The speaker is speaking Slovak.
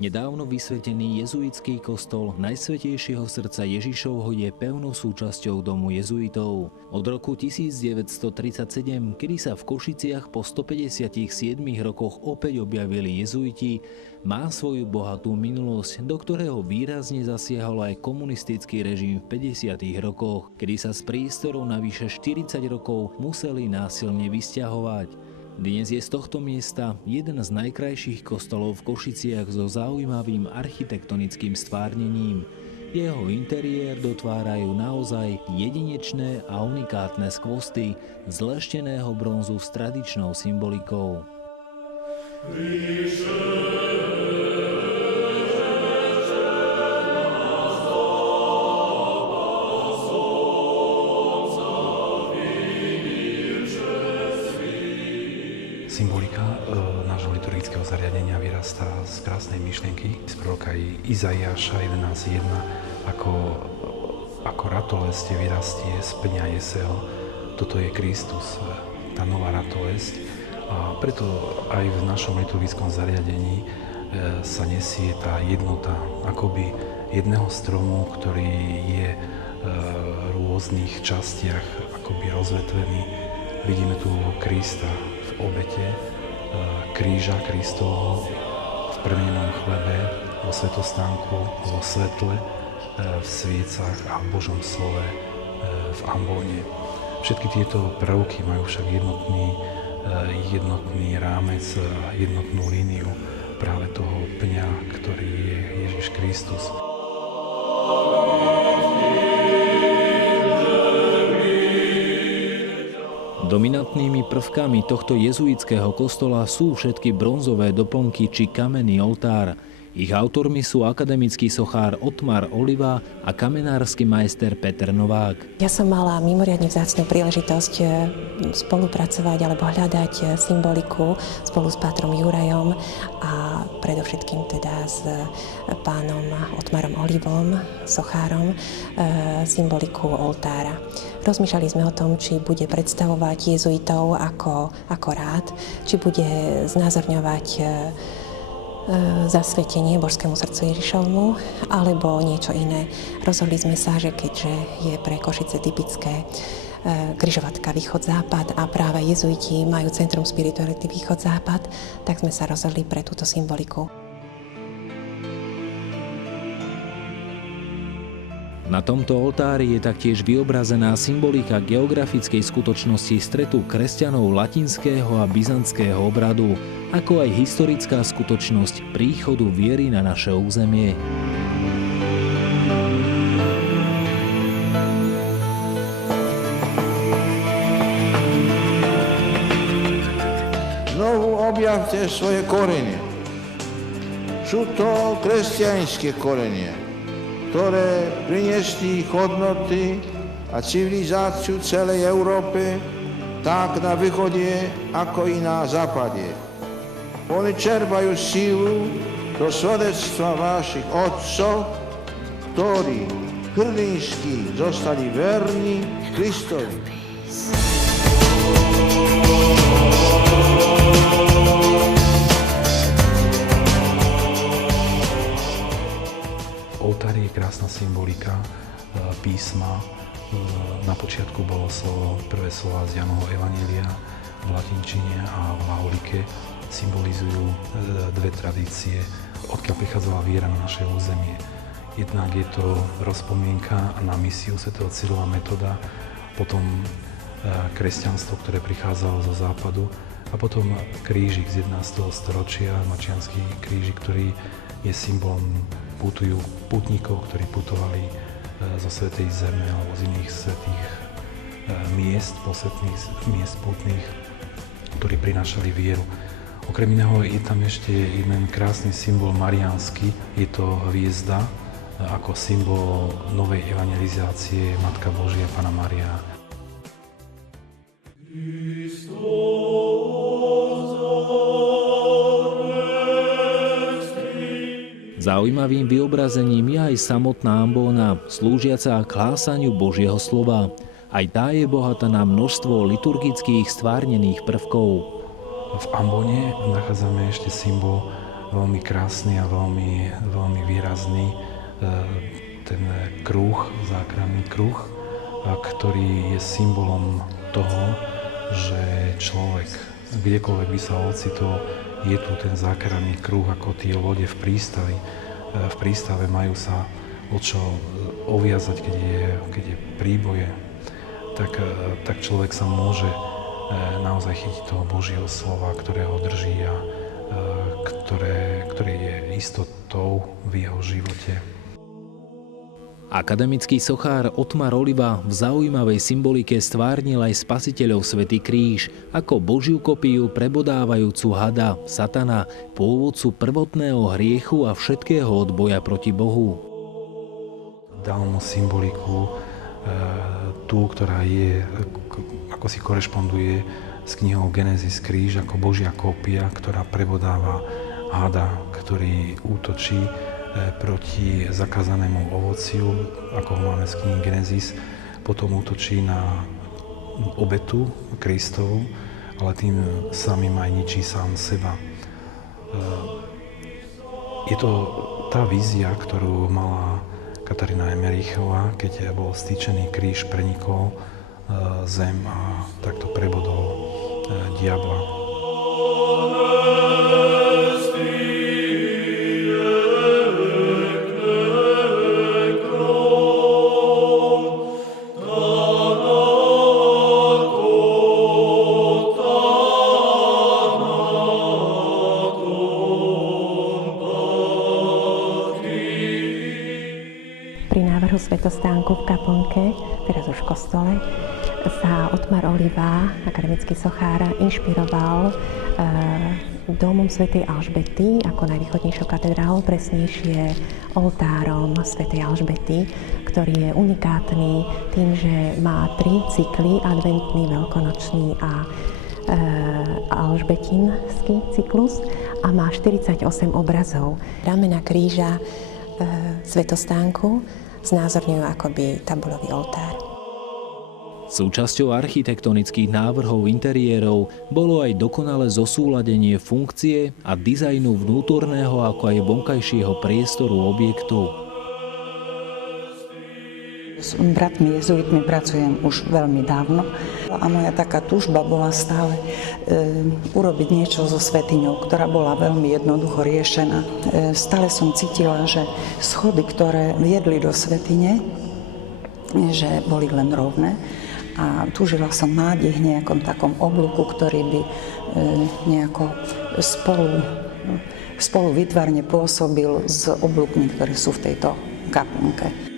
Nedávno vysvetený jezuitský kostol Najsvätejšieho srdca Ježišovho je pevnou súčasťou domu jezuitov. Od roku 1937, kedy sa v Košiciach po 157 rokoch opäť objavili jezuiti, má svoju bohatú minulosť, do ktorého výrazne zasiahol aj komunistický režim v 50. rokoch, kedy sa z priestorov na vyše 40 rokov museli násilne vysťahovať. Dnes je z tohto miesta jeden z najkrajších kostolov v Košiciach so zaujímavým architektonickým stvárnením. Jeho interiér dotvárajú naozaj jedinečné a unikátne skvosty z lešteného bronzu s tradičnou symbolikou. Symbolika nášho liturgického zariadenia vyrastá z krásnej myšlienky z proroka Izaiáša 11.1, ako ratolesť vyrastie z pňa Jeseho. Toto je Kristus, tá nová ratolesť. A preto aj v našom liturgickom zariadení sa nesie tá jednota akoby jedného stromu, ktorý je v rôznych častiach akoby rozvetvený. Vidíme tu Krista v obete, kríža Kristovho v prvnenom chlebe, vo svetostánku, vo svetle, v sviecach a v Božom slove v ambóne. Všetky tieto prvky majú však jednotný rámec, jednotnú líniu práve toho pňa, ktorý je Ježiš Kristus. Dominantnými prvkami tohto jezuitského kostola sú všetky bronzové doplnky či kamenný oltár. Ich autormi sú akademický sochár Otmar Oliva a kamenársky majster Peter Novák. Ja som mala mimoriadne vzácnu príležitosť spolupracovať alebo hľadať symboliku spolu s pátrom Jurajom a predovšetkým teda s pánom Otmarom Olivom, sochárom, symboliku oltára. Rozmýšľali sme o tom, či bude predstavovať jezuitov ako rád, či bude znázorňovať zasvetenie Božskému srdcu Ježišovmu, alebo niečo iné. Rozhodli sme sa, že keďže je pre Košice typické križovatka východ-západ a práve jezuiti majú centrum spirituality východ-západ, tak sme sa rozhodli pre túto symboliku. Na tomto oltári je taktiež vyobrazená symbolika geografickej skutočnosti stretu kresťanov latinského a byzantského obradu, ako aj historická skutočnosť príchodu viery na naše územie. Znovu objavte svoje korene. Sú to kresťanské korene, ktoré priniesli hodnoty a civilizáciu celej Európe, tak na východe, ako i na západe. Oni čerpajú sílu do svedectva vašich otcov, ktorí hrdinsky zostali verní Kristovi. Oltár je krásna symbolika písma. Na počiatku bolo prvé slova z Jánovho evanjelia v latinčine a v laholike. Symbolizujú dve tradície, odkiaľ prichádzala viera na naše územie. Jednak je to rozpomienka na misiu svätého Cyrila Metoda, potom kresťanstvo, ktoré prichádzalo zo západu, A potom krížik z 11. storočia, mačiansky krížik, ktorý je symbolom pútnikov, ktorí putovali zo Svätej Zeme alebo z iných svätých miest, posvätných miest pútnych, ktorí prinášali vieru. Okrem iného je tam ešte jeden krásny symbol mariánsky, je to hviezda ako symbol novej evangelizácie Matka Božia, Panna Mária. Zaujímavým vyobrazením je aj samotná ambóna, slúžiaca k hlásaniu Božieho slova. Aj tá je bohatá na množstvo liturgických stvárnených prvkov. V ambone nachádzame ešte symbol veľmi krásny a veľmi výrazný, ten kruh, záchranný kruh, ktorý je symbolom toho, že človek, kdekoľvek by sa ocitol, je tu ten záchranný kruh, ako tie lode v prístavi. V prístave majú sa o čo oviazať, keď je príboje. Tak človek sa môže naozaj chytiť toho Božieho slova, ktoré ho drží a ktoré je istotou v jeho živote. Akademický sochár Otmar Oliva v zaujímavej symbolike stvárnil aj Spasiteľov Svätý kríž ako Božiu kopiu prebodávajúcu hada, satana, pôvodcu prvotného hriechu a všetkého odboja proti Bohu. Dal mu symboliku tú, ktorá je, ako si korešponduje s knihou Genesis kríž, ako Božia kópia, ktorá prebodáva hada, ktorý útočí proti zakázanému ovociu, ako ho máme z knihy Genesis, potom útočí na obetu Kristovu, ale tým samým aj ničí sám seba. Je to tá vízia, ktorú mala Katarína Emerichová, keď bol stýčený kríž, prenikol zem a takto prebodol diabla. Pri návrhu svätostánku v kaplnke, teraz už v kostole, sa Otmar Oliva, akademický sochár, inšpiroval domom svätej Alžbety ako najvýchodnejšou katedrálou, presnejšie oltárom svätej Alžbety, ktorý je unikátny tým, že má 3 cykly, adventný, veľkonočný a alžbetinský cyklus a má 48 obrazov. Ramena kríža svätostánku znázorňujú akoby tabulový oltár. Súčasťou architektonických návrhov interiérov bolo aj dokonalé zosúladenie funkcie a dizajnu vnútorného ako aj vonkajšieho priestoru objektu. S bratmi jezuitmi pracujem už veľmi dávno a moja taká túžba bola stále urobiť niečo so svätyňou, ktorá bola veľmi jednoducho riešená. Stále som cítila, že schody, ktoré viedli do svätyne, že boli len rovné a túžila som nádej v nejakom takom oblúku, ktorý by nejako spolu vytvarne pôsobil s oblúkmi, ktoré sú v tejto kaplnke.